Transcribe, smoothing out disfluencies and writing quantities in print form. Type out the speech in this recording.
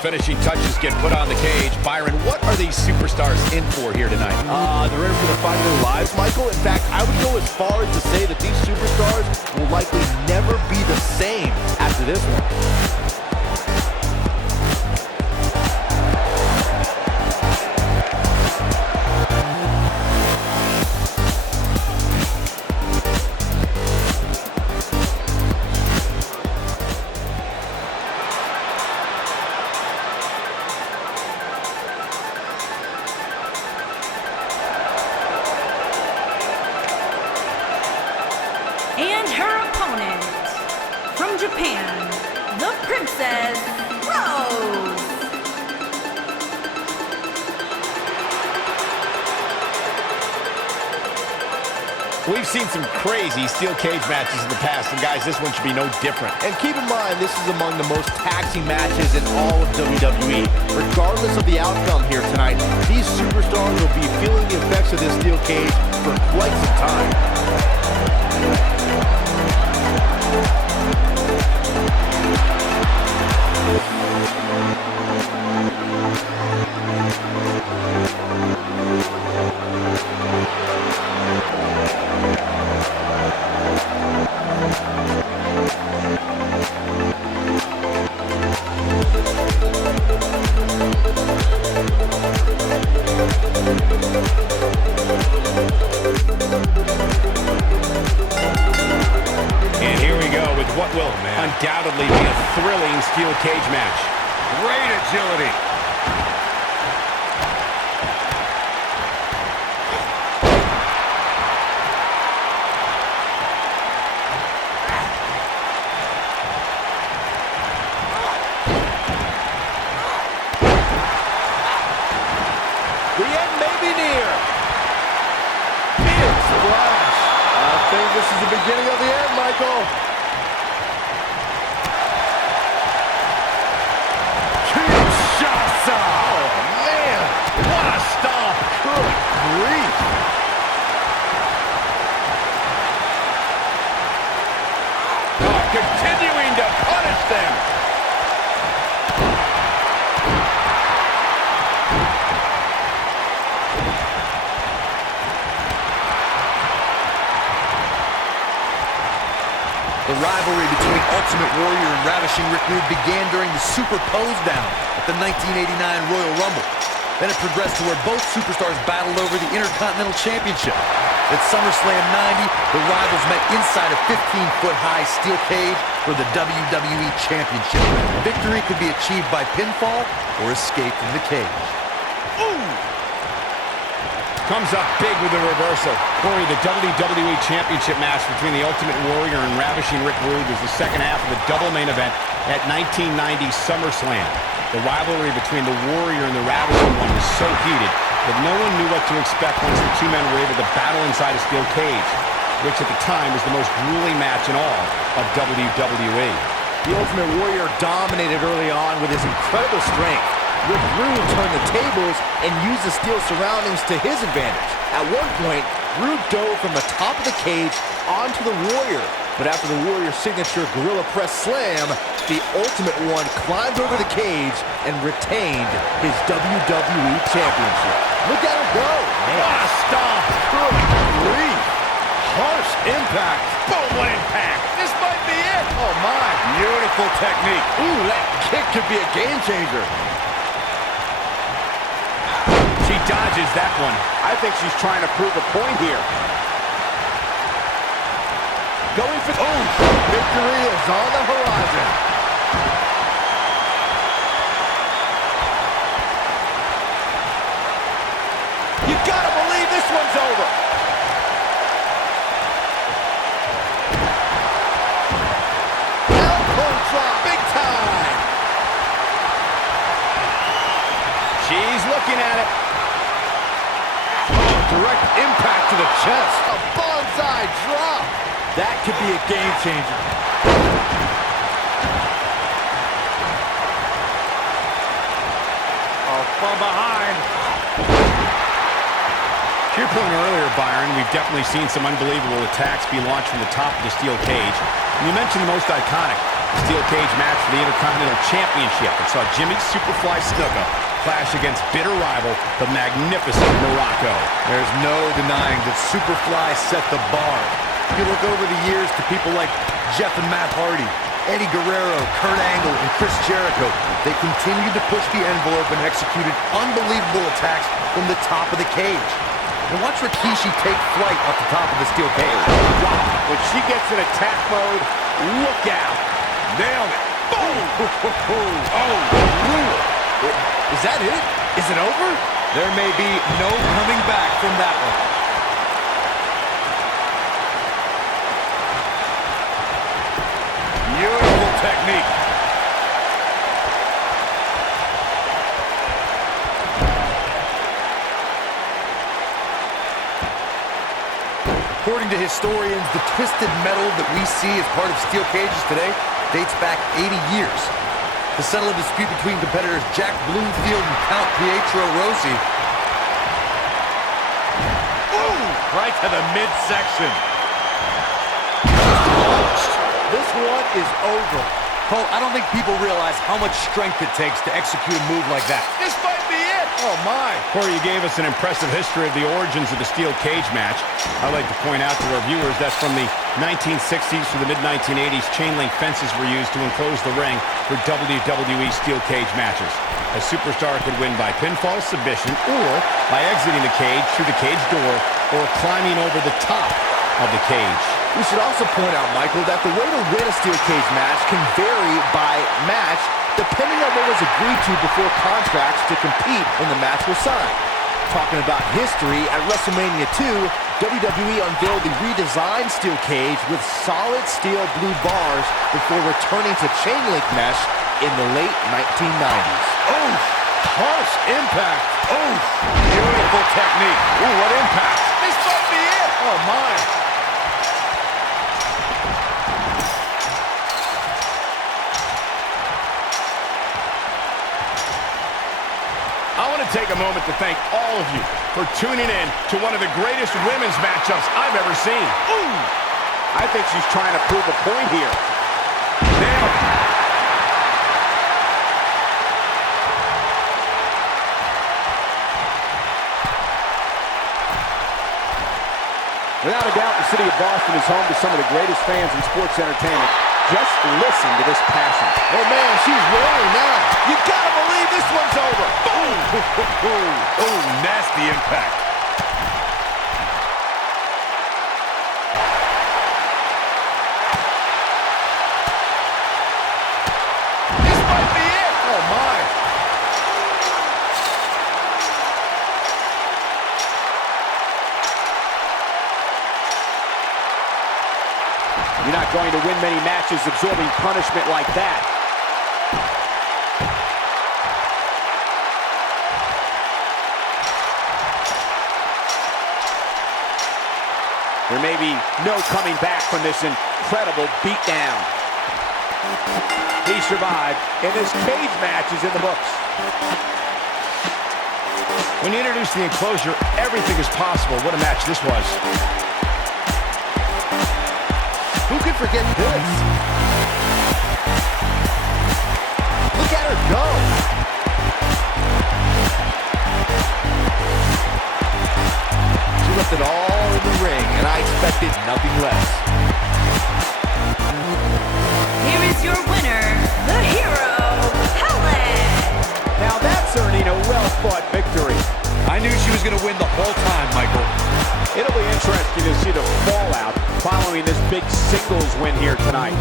finishing touches get put on the cage. Byron, what are these superstars in for here tonight? They're in for the fight of their lives, Michael. In fact, I would go as far as to say that these superstars will likely never be the same after this one. And her opponent, from Japan, the Princess Rose. We've seen some crazy steel cage matches in the past, and guys, this one should be no different. And keep in mind, this is among the most taxing matches in all of WWE. Regardless of the outcome here tonight, these superstars will be feeling the effects of this steel cage for quite some time. And here we go with what will undoubtedly be a thrilling steel cage match. Great agility. The end may be near. Big splash. I think this is the beginning of the end, Michael. Kinshasa! Oh, man! What a stomp! Good grief. Oh, continuing to punish them. The rivalry between Ultimate Warrior and Ravishing Rick Rude began during the Super Pose Down at the 1989 Royal Rumble. Then it progressed to where both superstars battled over the Intercontinental Championship. At SummerSlam 90, the rivals met inside a 15-foot-high steel cage for the WWE Championship. Victory could be achieved by pinfall or escape from the cage. Comes up big with a reversal. Corey, the WWE Championship match between the Ultimate Warrior and Ravishing Rick Rude was the second half of the double main event at 1990 SummerSlam. The rivalry between the Warrior and the Ravishing One was so heated that no one knew what to expect once the two men were able to battle inside a steel cage, which at the time was the most grueling match in all of WWE. The Ultimate Warrior dominated early on with his incredible strength. Rick Rude turned the tables and used the steel surroundings to his advantage. At one point, Rude dove from the top of the cage onto the Warrior. But after the Warrior's signature Gorilla Press Slam, the Ultimate One climbed over the cage and retained his WWE Championship. Look at him go! Man. What a stomp! Good grief! Harsh impact! Boom, what impact! This might be it! Oh my! Beautiful technique. Ooh, that kick could be a game changer. She dodges that one. I think she's trying to prove a point here. Going for... Oh! Victory is on the horizon. You gotta believe this one's over. Elbow drop. Big time. She's looking at it. Direct impact to the chest. A bonsai drop. That could be a game changer. Oh, from behind. To your point earlier, Byron, we've definitely seen some unbelievable attacks be launched from the top of the steel cage. And you mentioned the most iconic, the steel cage match for the Intercontinental Championship. It saw Jimmy Superfly Snuka clash against bitter rival, the magnificent Morocco. There's no denying that Superfly set the bar. You look over the years to people like Jeff and Matt Hardy, Eddie Guerrero, Kurt Angle, and Chris Jericho. They continued to push the envelope and executed unbelievable attacks from the top of the cage. And watch Rikishi take flight off the top of the steel cage. Wow, when she gets in attack mode, look out. Nailed it. Boom! Oh, brutal. Is that it? Is it over? There may be no coming back from that one. Beautiful technique. According to historians, the twisted metal that we see as part of steel cages today dates back 80 years. To settle a dispute between competitors Jack Bloomfield and Count Pietro Rossi. Ooh, right to the midsection. This one is over. Cole, I don't think people realize how much strength it takes to execute a move like that. This might be it. Oh, my. Corey, you gave us an impressive history of the origins of the steel cage match. I'd like to point out to our viewers that from the 1960s to the mid-1980s, chain link fences were used to enclose the ring for WWE steel cage matches. A superstar could win by pinfall, submission, or by exiting the cage through the cage door or climbing over the top of the cage. We should also point out, Michael, that the way to win a steel cage match can vary by match depending on what was agreed to before contracts to compete when the match was signed. Talking about history, at WrestleMania 2, WWE unveiled the redesigned steel cage with solid steel blue bars before returning to chain link mesh in the late 1990s. Oh, harsh impact. Oh, beautiful technique. Ooh, what impact. This might be it. Oh, my. I want to take a moment to thank all of you for tuning in to one of the greatest women's matchups I've ever seen. Ooh! I think she's trying to prove a point here. Nailed it. Without a doubt, the city of Boston is home to some of the greatest fans in sports entertainment. Just listen to this passion. Oh, man, she's rolling now. You gotta believe this one's over. Boom! Oh, nasty impact. This might be it. Oh, my. You're not going to win many matches absorbing punishment like that. There may be no coming back from this incredible beatdown. He survived, and this cage match is in the books. When you introduce the enclosure, everything is possible. What a match this was. Who could forget this? Look at her go. She left it all in the ring, and I expected nothing less. Here is your winner, the hero, Helen. Now that's earning a well-fought victory. I knew she was going to win the whole time, Michael. It'll be interesting to see the fallout following this big singles win here tonight.